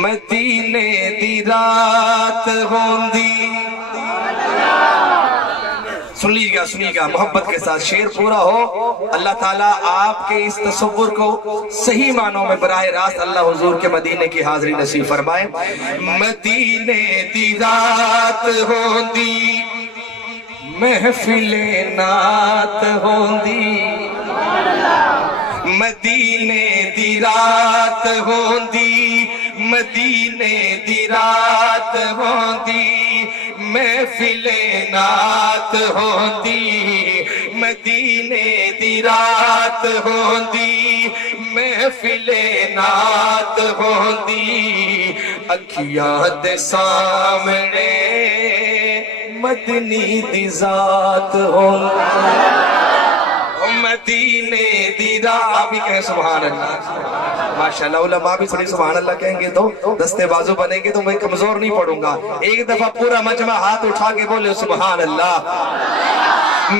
مدینے دی رات ہوندی. سنیے گا محبت کے ساتھ شعر پورا ہو. اللہ تعالیٰ آپ کے اس تصور کو صحیح معنوں میں براہ راست اللہ حضور کے مدینے کی حاضری نصیب فرمائے. مدینے دی رات ہوندی محفل نعت ہوندی. مدینے دی رات ہوندی مدینے دی رات ہوندی محفل نعت ہوندی. مدینے دی رات ہوندی محفل نعت ہوندی. اکھیاں دے سامنے مدنی دی ذات ہوندی. مدینے دی رات بھی کہیں سبحان اللہ. ماشاءاللہ علماء بھی تھوڑی سبحان اللہ کہیں گے تو دستے بازو بنیں گے تو میں کمزور نہیں پڑوں گا. ایک دفعہ پورا مجمع ہاتھ اٹھا کے بولے سبحان اللہ.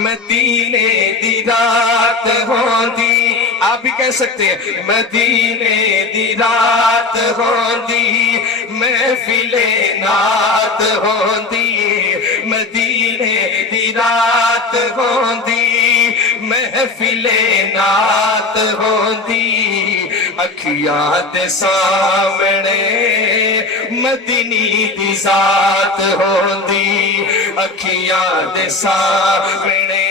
مدینے دی رات ہوندی. آپ بھی کہہ سکتے ہیں مدینے دی رات ہوندی محفل نعت ہوندی. مدینے دی رات ہوندی محفل نعت ہوندی. اکھیاں دے سامنے مدنی دی ذات ہوندی. اکھیاں دے سامنے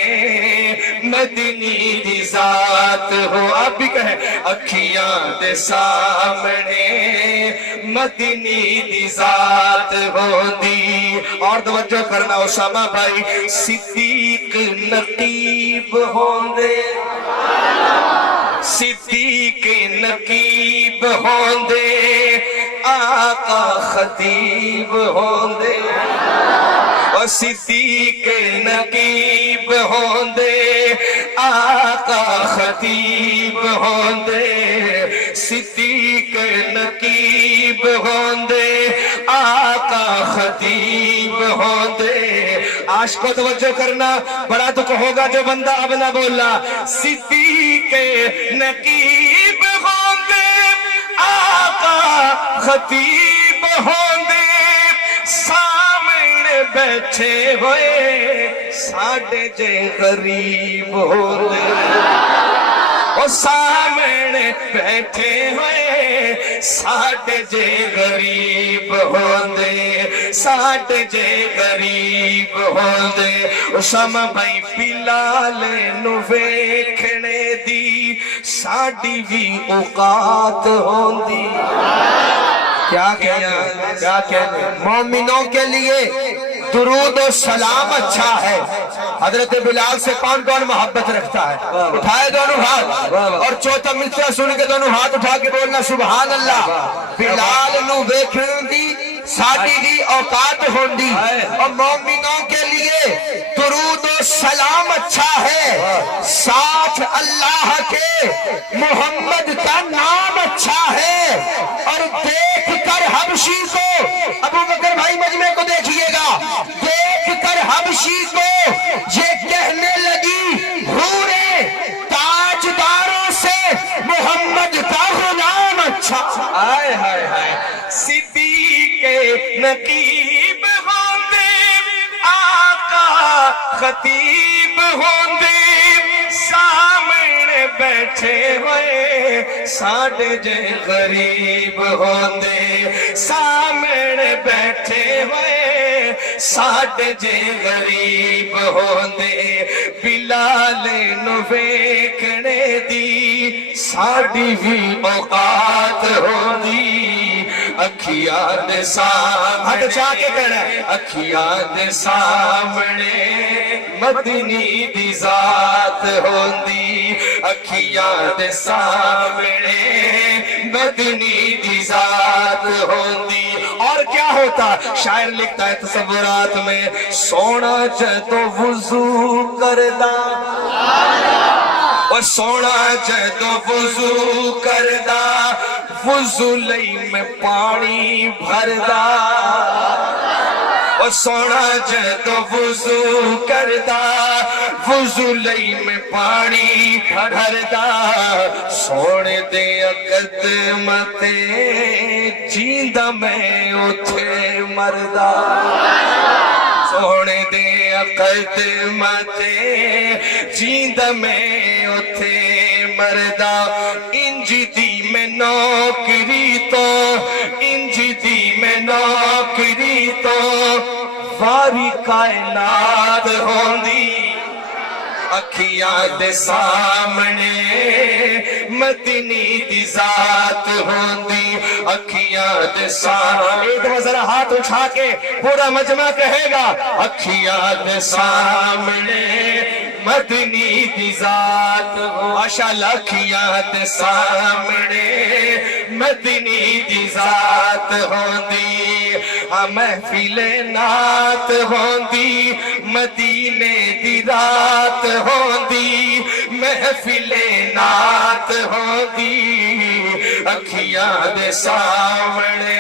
مدنی دی ذات ہو. آپ بھی کہیں اکھیاں دے سامنے مدنی دی ذات ہوندی. اور توجہ کرنا اسامہ بھائی. صدیق نقیب ہوندے صدیق نقیب ہوندے آقا خطیب ہوندے. صدیق نقیب ہوندے آقا خطیب ہوندے. صدیق نقیب ہوندے آقا خطیب ہوندے. عاشق کو توجہ کرنا. بڑا تو ہوگا جو بندہ اب نہ بولا. صدیق نقیب ہوندے آقا خطیب ہوندے. سامنے بیٹھے ہوئے ساڈے جے غریب ہوندے. اور سامنے بیٹھے ہوئے ساڈے جے غریب ہوندے. ساڈے جے غریب ہوندے. اسامہ بھائی بلال نو ویکھنے دی ساڈی وی اوقات ہوندی. کیا کہنا مومنوں کے لیے درود و سلام اچھا ہے. حضرت بلال سے کون کون محبت رکھتا ہے؟ اٹھائے دونوں ہاتھ اور چوتھا ملتا سن کے دونوں ہاتھ اٹھا کے بولنا سبحان اللہ. بلال نو ویکھن دی ساڈی دی اوقات ہوندی. اور مومنوں کے لیے درود و سلام اچھا ہے. ساتھ اللہ کے محمد کا نام اچھا ہے. اور دیکھ کر حبشی کو ابو بکر بھائی مجمع کو دیکھیے گا. دیکھ کر حبشی کو یہ کہنے لگی حوریں تاجداروں سے محمد کا غلام اچھا. آئے ہائے ہائے. صدیق نقیب ہوندے آقا خطیب ہوندے. سامنے بیٹھے ہوئے ساڈے جے غریب ہوندے. سامنے بیٹھے ہوئے ساڈے جے غریب ہوندے. بلال نو ویکھنے دی ساڈی وی اوقات ہوندی. اکھیاں دے سامنے ہاتھ چاہ کے کہنا ہے اکھیاں دے سامنے مدنی دی ذات ہوندی. اکھیاں دے سامنے مدنی دی ذات ہوندی. اور کیا ہوتا؟ شاعر لکھتا ہے تصورات میں سونا جدو وضو کردا. اور سونا جدو وضو کردا وضو لئی میں پانی بھردا. اور سونا جدو وضو کردا وضو لئی میں پانی بھردا سونے دے قدمت جیندا میں اٹھے مردا سونے دے قدمت جیندا میں اٹھے مردا انج دی میں نوکری تو انج دی میں نوکری تو ساری کائنات ہوندی اکھیاں دے سامنے مدنی دی ذات ہوندی اکھیاں دے سامنے ایک دفعہ ذرا ہاتھ اٹھا کے پورا مجمع کہے گا اکھیاں دے سامنے مدنی دی ذات ماشاءاللہ اکھیاں دے سامنے مدنی دی ذات ہوندی محفل نعت ہوندی مدینے دی رات ہوندی محفل نعت ہوندی اکھیاں دے سامنے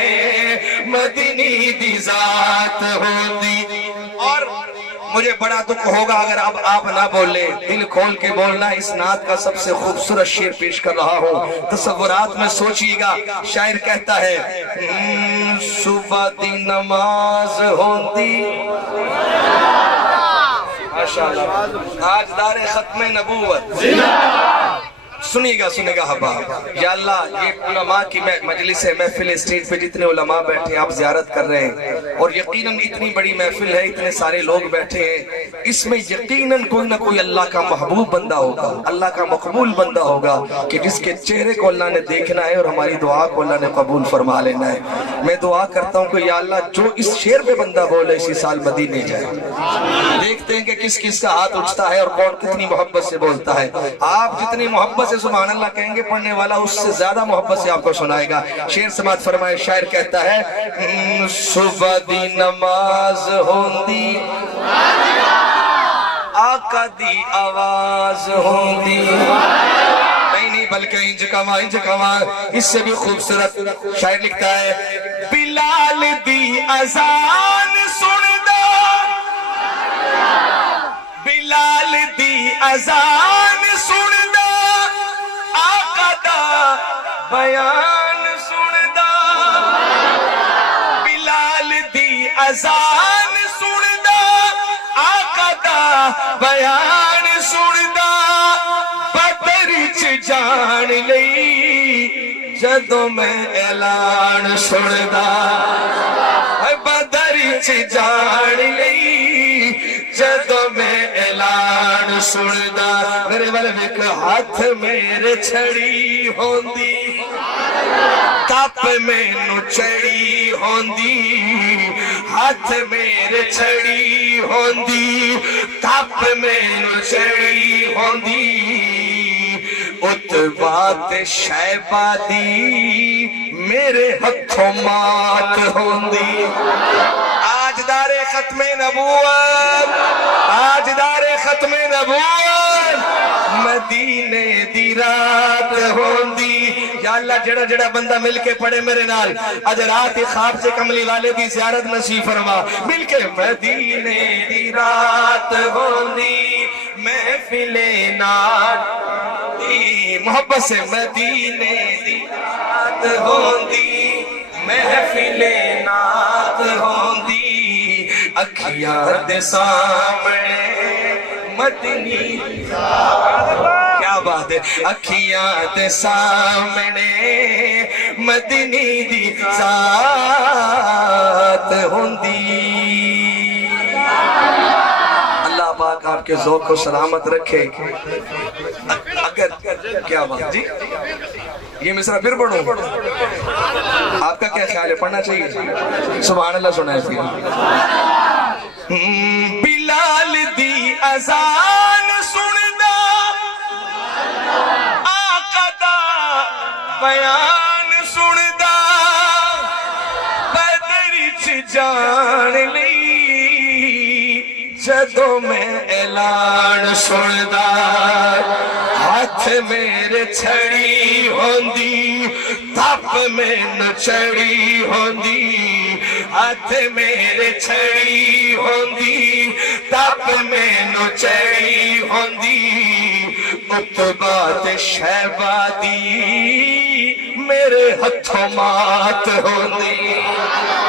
مدنی دی ذات ہوندی اور مجھے بڑا دکھ ہوگا اگر اب آپ نہ بولے دل کھول کے بولنا اس نعت کا سب سے خوبصورت شعر پیش کر رہا ہوں تصورات میں سوچئے گا شاعر کہتا ہے صبح دی نماز ہوندی ماشاءاللہ تاجدار ختم نبوت سنیے گا حباب یا اللہ یہ علماء کی مجلس ہے محفل اسٹیج پہ جتنے علماء بیٹھے ہیں آپ زیارت کر رہے ہیں اور یقیناً اتنی بڑی محفل ہے اتنے سارے لوگ بیٹھے ہیں اس میں یقیناً کوئی نہ کوئی اللہ کا محبوب بندہ ہوگا اللہ کا مقبول بندہ ہوگا کہ جس کے چہرے کو اللہ نے دیکھنا ہے اور ہماری دعا کو اللہ نے قبول فرما لینا ہے میں دعا کرتا ہوں کہ یا اللہ جو اس شعر پہ بندہ بولے اسی سال مدینے جائے دیکھتے ہیں کہ کس کس کا ہاتھ اٹھتا ہے اور کون کتنی محبت سے بولتا ہے آپ جتنی محبت سے سبحان اللہ کہیں گے پڑھنے والا اس سے زیادہ محبت سے آپ کو سنائے گا شعر سماعت فرمائے شاعر کہتا ہے صبح دی نماز ہوندی آقا دی آواز ہوندی نہیں بلکہ انج کما اس سے بھی خوبصورت شاعر لکھتا ہے بلال دی اذان سندا بلال دی اذان سندا آقا دا بیان سندا بلال دی اذان سندا آقا دا بیان سندا بدر چ جان لئی جدوں میں اعلان سندا بدر چ جان لئی جدوں میں اعلان سندا میرے والے ایک ہاتھ میرے چھڑی ہوندی تپ مینوں چڑی ہوندی ہاتھ میرے چھڑی ہوندی تپ مینوں چڑی ہوندی اتبات شیبہ دی میرے ہتھوں مات ہوندی آجدار ختم نبوت آجدار ختم نبوت مدینے دی رات ہوندی یا اللہ جڑا جڑا بندہ مل کے پڑھے میرے نال اج رات خواب سے کملی والے دی زیارت نصیب فرما مل کے مدینے دی رات ہوندی محفل نعت محبت سے مدینے دی رات ہوندی محفل نعت ہوندی اکھیاں دے سامنے مدنی کیا بات ہے اکھیاں دے سامنے مدنی دی ذات ہوندی اللہ پاک آپ کے ذوق کو سلامت رکھے اگر کیا بات جی یہ مصرع پھر پڑھوں آپ کا کیا خیال ہے پڑھنا چاہیے سبحان اللہ سنائے پھر بلال دی اذان سندا آقا دا بیان سندا بدر چ جان لئی جدوں میں اعلان سندا ہاتھ میرے چھڑی ہوندی تپ مینوں چڑی ہوندی ہاتھ میرے چھڑی ہوندی تپ مینو چڑی ہوندی اتبا تے شہبہ دی میرے ہتھوں مات ہوندی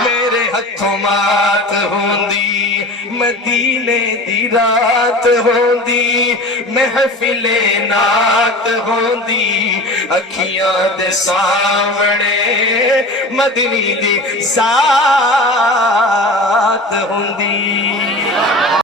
میرے ہتھوں مات ہوندی مدینے دی رات ہوندی محفل نات ہوندی اکھیاں دے سامنے مدنی دی ذات ہوندی